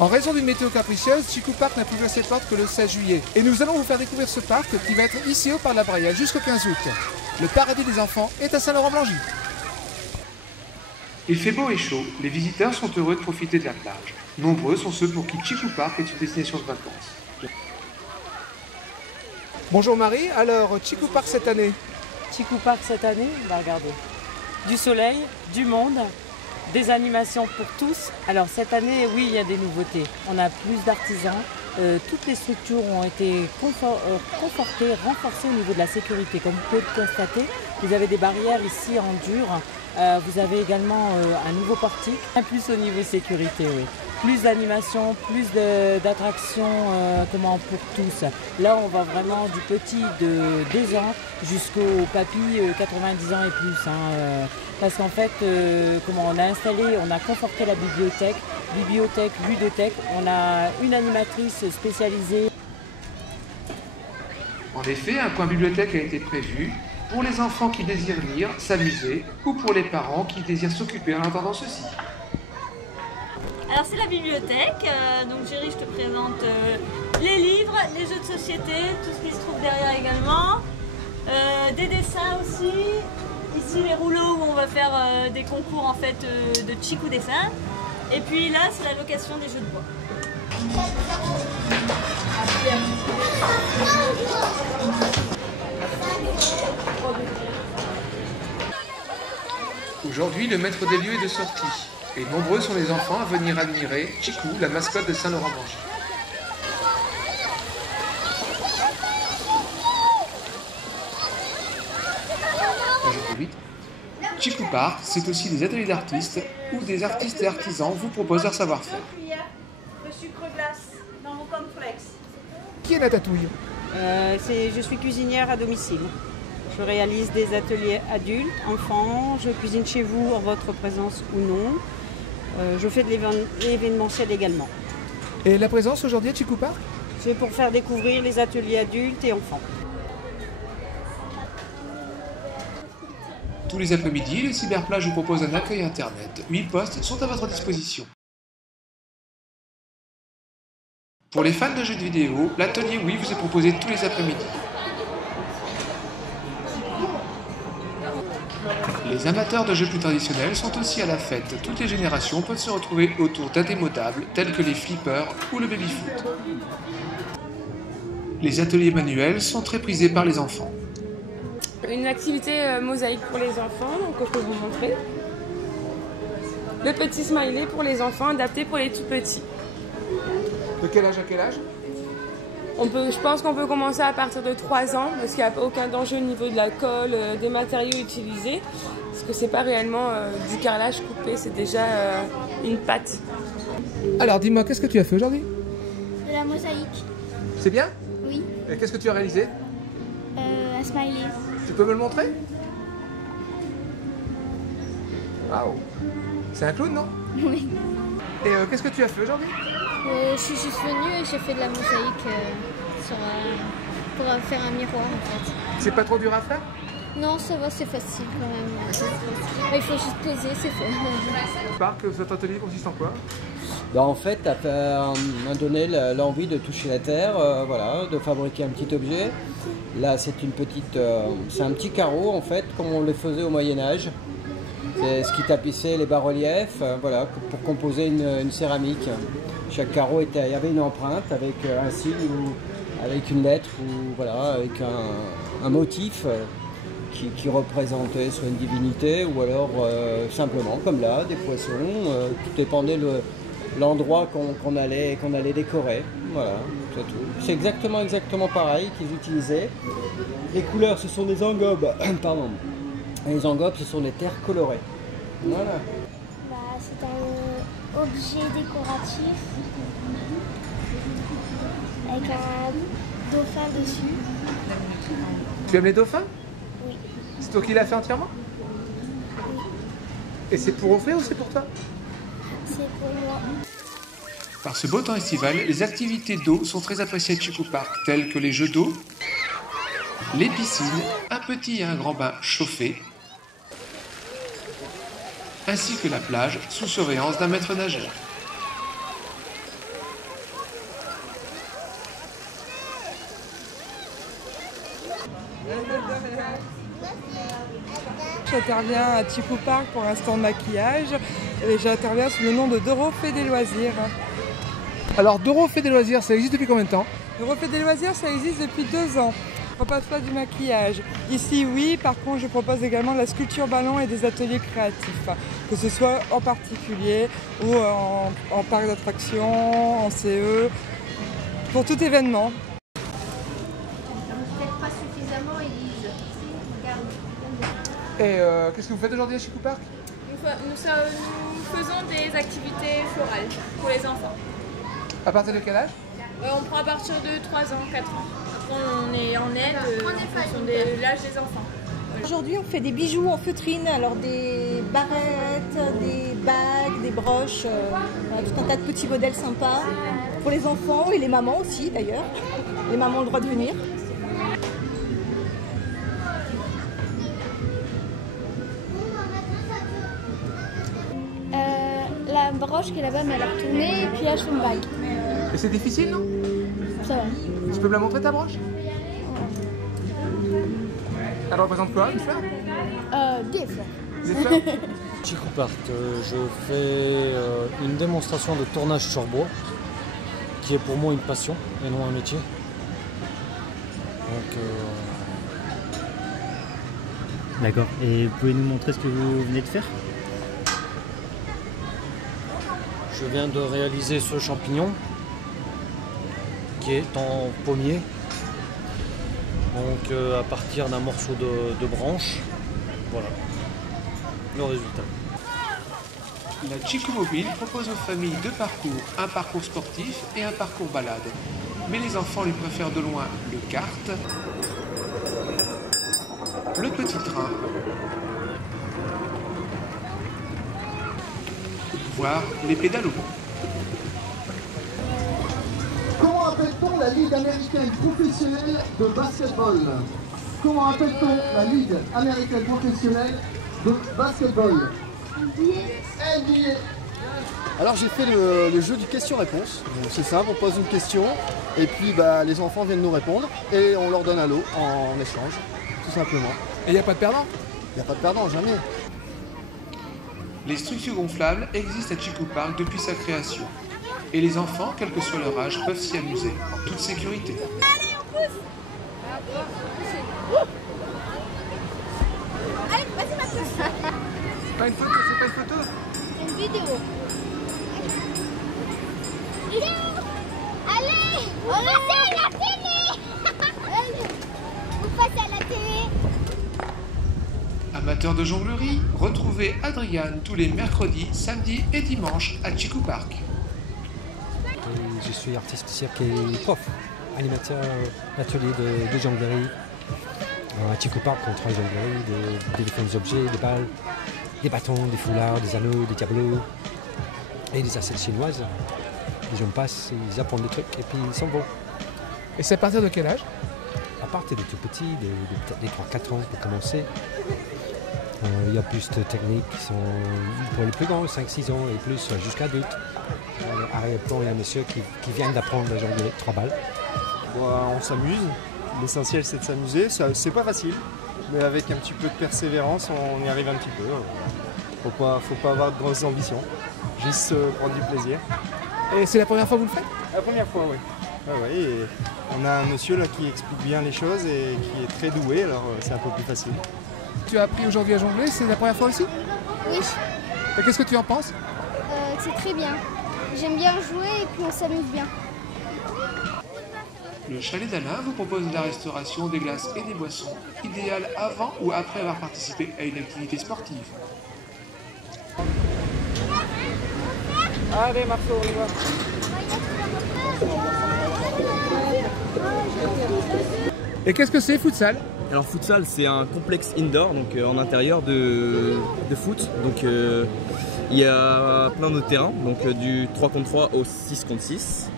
En raison d'une météo capricieuse, Chicou Park n'a pu ouvrir ses portes que le 16 juillet. Et nous allons vous faire découvrir ce parc qui va être ici au Parc de la Brayelle jusqu'au 15 août. Le paradis des enfants est à Saint-Laurent-Blangy. Il fait beau et chaud, les visiteurs sont heureux de profiter de la plage. Nombreux sont ceux pour qui Chicou Park est une destination de vacances. Bonjour Marie, alors Chicou Park cette année? Chicou Park cette année, regardez. Du soleil, du monde, des animations pour tous. Alors cette année, oui, il y a des nouveautés. On a plus d'artisans. Toutes les structures ont été confortées, renforcées au niveau de la sécurité. Comme vous pouvez le constater, vous avez des barrières ici en dur. Vous avez également un nouveau portique. Plus au niveau sécurité, oui. Plus d'animation, plus d'attractions pour tous. Là, on va vraiment du petit de 2 ans jusqu'au papy 90 ans et plus. Parce qu'en fait, on a installé, on a conforté la bibliothèque, ludothèque. On a une animatrice spécialisée. En effet, un coin bibliothèque a été prévu pour les enfants qui désirent lire, s'amuser, ou pour les parents qui désirent s'occuper en attendant ceci. Alors c'est la bibliothèque, donc Géry, je te présente les livres, les jeux de société, tout ce qui se trouve derrière également, des dessins aussi, ici les rouleaux où on va faire des concours en fait de Chicou dessin, et puis là c'est la location des jeux de bois. Aujourd'hui, le maître des lieux est de sortie, et nombreux sont les enfants à venir admirer Chicou, la mascotte de Saint-Laurent-Blangy. Chicou Park, c'est aussi des ateliers d'artistes où des artistes et artisans vous proposent leur savoir-faire. Le sucre glace dans mon cornflakes. Qui est la tatouille? Je suis cuisinière à domicile. Je réalise des ateliers adultes, enfants, je cuisine chez vous en votre présence ou non. Je fais de l'événementiel également. Et la présence aujourd'hui à Chicou Park? C'est pour faire découvrir les ateliers adultes et enfants. Tous les après-midi, le Cyberplage vous propose un accueil internet. 8 postes sont à votre disposition. Pour les fans de jeux de vidéo, l'atelier Wii vous est proposé tous les après-midi. Les amateurs de jeux plus traditionnels sont aussi à la fête. Toutes les générations peuvent se retrouver autour d'indémodables tels que les flippers ou le baby-foot. Les ateliers manuels sont très prisés par les enfants. Une activité mosaïque pour les enfants, donc je peux vous montrer. Le petit smiley pour les enfants, adapté pour les tout petits. De quel âge à quel âge? Je pense qu'on peut commencer à partir de 3 ans, parce qu'il n'y a aucun danger au niveau de la colle, des matériaux utilisés, parce que c'est pas réellement du carrelage coupé, c'est déjà une pâte. Alors dis-moi, qu'est-ce que tu as fait aujourd'hui? De la mosaïque. C'est bien? Oui. Et qu'est-ce que tu as réalisé? Un smiley. Tu peux me le montrer? Waouh! C'est un clown, non? Oui. Et qu'est-ce que tu as fait aujourd'hui? Je suis juste venue et j'ai fait de la mosaïque pour faire un miroir en fait. C'est pas trop dur à faire? Non, ça va, c'est facile quand même. Il faut juste poser, c'est fait. Parc, cet atelier consiste en quoi? En fait, ça m'a donné l'envie de toucher la terre, de fabriquer un petit objet. Là, c'est c'est un petit carreau en fait, comme on le faisait au Moyen-Âge. C'est ce qui tapissait les bas-reliefs, pour composer une céramique. Chaque carreau il y avait une empreinte avec un signe ou avec une lettre ou avec un motif qui représentait soit une divinité ou alors simplement comme là des poissons. Tout dépendait de l'endroit qu'on allait décorer. Voilà, c'est tout. C'est exactement pareil qu'ils utilisaient. Les couleurs, ce sont des engobes. Pardon. Et les engobes, ce sont des terres colorées. Voilà. C'est un objet décoratif avec un dauphin dessus. Tu aimes les dauphins? Oui. C'est toi qui l'as fait entièrement? Oui. Et c'est pour offrir ou c'est pour toi? C'est pour moi. Par ce beau temps estival, les activités d'eau sont très appréciées de Chicou Park, telles que les jeux d'eau, les piscines, un petit et un grand bain chauffé, ainsi que la plage sous surveillance d'un maître nageur. j'interviens à Chiku Park pour un stand maquillage et j'interviens sous le nom de Doro fait des loisirs. Alors Doro fait des loisirs, ça existe depuis combien de temps? Doro fait des loisirs, ça existe depuis 2 ans. Je ne propose pas du maquillage. Ici, oui, par contre, je propose également de la sculpture ballon et des ateliers créatifs, que ce soit en particulier ou en parc d'attractions, en CE, pour tout événement. Peut-être pas suffisamment, Élise. Regarde. Et qu'est-ce que vous faites aujourd'hui à Chiku Park? Nous faisons des activités florales pour les enfants. À partir de quel âge? On prend à partir de 3 ans, 4 ans. Après, on est en aide en fonction de l'âge des enfants. Aujourd'hui, on fait des bijoux en feutrine, alors des barrettes, des bagues, des broches, voilà, tout un tas de petits modèles sympas pour les enfants et les mamans aussi d'ailleurs. Les mamans ont le droit de venir. La broche qui est là-bas, mais elle a retourné et puis elle a une bague. Et c'est difficile, non? Ça va. Tu peux me la montrer ta broche? Elle représente quoi? Une fleur? Des fleurs. Des fleurs? Chiku Park, je fais une démonstration de tournage sur bois, qui est pour moi une passion et non un métier. Donc, D'accord. Et vous pouvez nous montrer ce que vous venez de faire? je viens de réaliser ce champignon, qui est en pommier. Donc à partir d'un morceau de branche, voilà le résultat. La Chiku Mobile propose aux familles 2 parcours, un parcours sportif et un parcours balade. Mais les enfants lui préfèrent de loin le kart, le petit train, voire les pédalos. Comment appelle-t-on la Ligue américaine professionnelle de basketball? Comment appelle-t-on la Ligue américaine professionnelle de basketball? NBA. Alors j'ai fait le jeu du question-réponse. C'est simple, on pose une question et puis les enfants viennent nous répondre et on leur donne un lot en échange, tout simplement. Et il n'y a pas de perdant? Il n'y a pas de perdant, jamais. Les structures gonflables existent à Chiku Park depuis sa création. Et les enfants, quel que soit leur âge, peuvent s'y amuser en toute sécurité. Allez, on pousse. Allez, vas-y, ma pousse. C'est pas une photo, c'est pas une photo. C'est une vidéo. Allez, on passe à la télé. On passe à la télé. Amateurs de jonglerie, retrouvez Adriane tous les mercredis, samedis et dimanches à Chiku Park. Je suis artiste cirque et prof, animateur d'atelier de jonglerie. À Chiku Park, on travaille jonglerie, des différents objets, des balles, des bâtons, des foulards, des anneaux, des tableaux et des assiettes chinoises. Les gens passent, ils apprennent des trucs et puis ils s'en vont. Et c'est à partir de quel âge? À partir des tout petits, peut-être les 3-4 ans pour commencer. Il y a plus de techniques qui sont pour les plus grands, 5-6 ans et plus, jusqu'à adultes. Arrière-plan, il y a un monsieur qui vient d'apprendre à jongler 3 balles. Bon, on s'amuse, l'essentiel c'est de s'amuser, c'est pas facile, mais avec un petit peu de persévérance on y arrive un petit peu. Faut pas avoir de grosses ambitions, juste prendre du plaisir. Et c'est la première fois que vous le faites? La première fois, oui. Ouais, et on a un monsieur là qui explique bien les choses et qui est très doué, alors c'est un peu plus facile. Tu as appris aujourd'hui à jongler, c'est la première fois aussi? Oui. Et qu'est-ce que tu en penses? C'est très bien. J'aime bien jouer et puis on s'amuse bien. Le chalet d'Alain vous propose de la restauration, des glaces et des boissons, idéal avant ou après avoir participé à une activité sportive. Allez Marceau, on y va. Et qu'est-ce que c'est, futsal? Alors futsal, c'est un complexe indoor, donc en intérieur de foot. Donc il y a plein de terrains, donc du 3 contre 3 au 6 contre 6.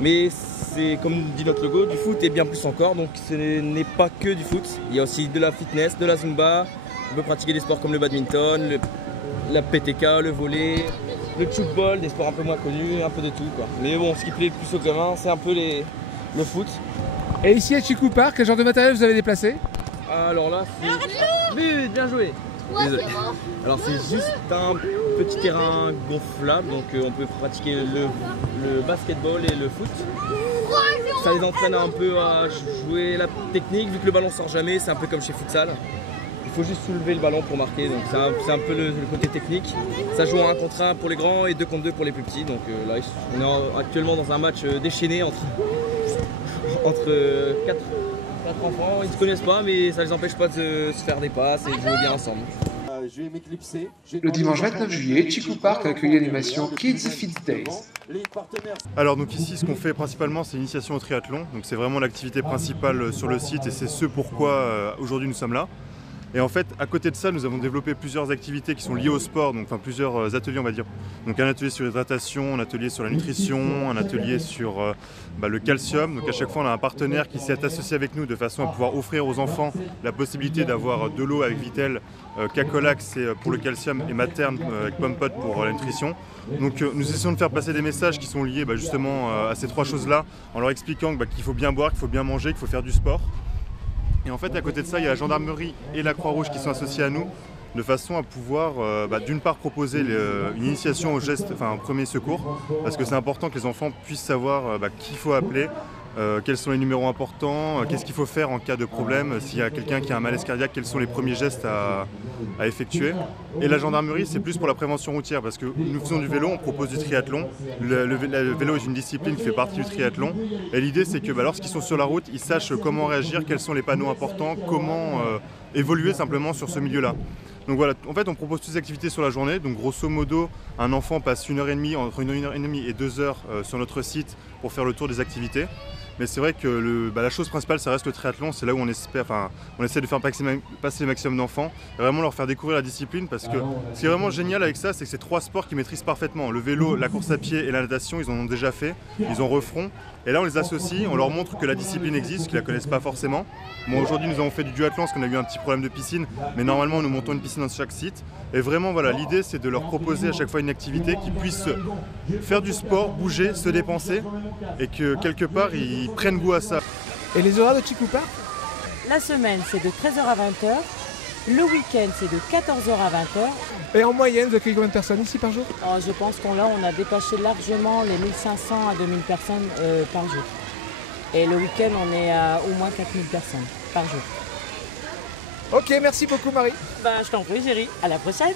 Mais c'est, comme dit notre logo, du foot et bien plus encore. Donc ce n'est pas que du foot. Il y a aussi de la fitness, de la zumba. On peut pratiquer des sports comme le badminton, la PTK, le volley, le tchoukball, des sports un peu moins connus, un peu de tout, quoi. Mais bon, ce qui plaît le plus au gamin, c'est un peu le foot. Et ici à Chiku Park, quel genre de matériel vous avez déplacé? Alors là, c'est... Oui, bien joué. Désolé. Alors c'est juste un petit terrain gonflable, donc on peut pratiquer le basketball et le foot. Ça les entraîne un peu à jouer la technique, vu que le ballon sort jamais, c'est un peu comme chez futsal. Il faut juste soulever le ballon pour marquer, donc c'est un peu le côté technique. Ça joue en 1 contre 1 pour les grands et 2 contre 2 pour les plus petits. Donc là, on est actuellement dans un match déchaîné entre 4 enfants. Ils ne se connaissent pas, mais ça ne les empêche pas de se faire des passes et de jouer bien ensemble. Le dimanche 29 juillet, Chico Park a accueilli l'animation Kids Fit Days. Alors donc ici ce qu'on fait principalement c'est l'initiation au triathlon, donc c'est vraiment l'activité principale sur le site et c'est ce pourquoi aujourd'hui nous sommes là. Et en fait à côté de ça nous avons développé plusieurs activités qui sont liées au sport, donc enfin plusieurs ateliers on va dire. Donc un atelier sur l'hydratation, un atelier sur la nutrition, un atelier sur le calcium. Donc à chaque fois on a un partenaire qui s'est associé avec nous de façon à pouvoir offrir aux enfants la possibilité d'avoir de l'eau avec Vitel, Cacolac c'est pour le calcium et Materne avec Pompot pour la nutrition. Donc nous essayons de faire passer des messages qui sont liés justement à ces 3 choses-là en leur expliquant qu'il faut bien boire, qu'il faut bien manger, qu'il faut faire du sport. Et en fait à côté de ça il y a la gendarmerie et la Croix-Rouge qui sont associés à nous de façon à pouvoir d'une part proposer une initiation aux gestes, enfin premier secours, parce que c'est important que les enfants puissent savoir qui il faut appeler, quels sont les numéros importants, qu'est-ce qu'il faut faire en cas de problème, s'il y a quelqu'un qui a un malaise cardiaque, quels sont les premiers gestes à effectuer. Et la gendarmerie c'est plus pour la prévention routière, parce que nous faisons du vélo, on propose du triathlon, le vélo est une discipline qui fait partie du triathlon, et l'idée c'est que lorsqu'ils sont sur la route, ils sachent comment réagir, quels sont les panneaux importants, comment évoluer simplement sur ce milieu-là. Donc voilà, en fait on propose toutes ces activités sur la journée, donc grosso modo un enfant passe 1h30, entre 1h30 et 2 heures sur notre site pour faire le tour des activités. Mais c'est vrai que la chose principale ça reste le triathlon, c'est là où on essaie de faire passer le maximum d'enfants et vraiment leur faire découvrir la discipline, parce que ce qui est vraiment génial avec ça c'est que c'est 3 sports qu'ils maîtrisent parfaitement. Le vélo, la course à pied et la natation ils en ont déjà fait, ils en referont. Et là on les associe, on leur montre que la discipline existe, qu'ils ne la connaissent pas forcément. Bon aujourd'hui nous avons fait du duathlon parce qu'on a eu un petit problème de piscine, mais normalement nous montons une piscine dans chaque site. Et vraiment voilà, l'idée c'est de leur proposer à chaque fois une activité qui puisse faire du sport, bouger, se dépenser et que quelque part ils prennent goût à ça. Et les horaires de Chico Park? La semaine c'est de 13h à 20h. Le week-end, c'est de 14h à 20h. Et en moyenne, vous accueillez combien de personnes ici par jour? Je pense qu'on a dépassé largement les 1500 à 2000 personnes par jour. Et le week-end, on est à au moins 4000 personnes par jour. Ok, merci beaucoup Marie. Je t'en prie, Géry. À la prochaine.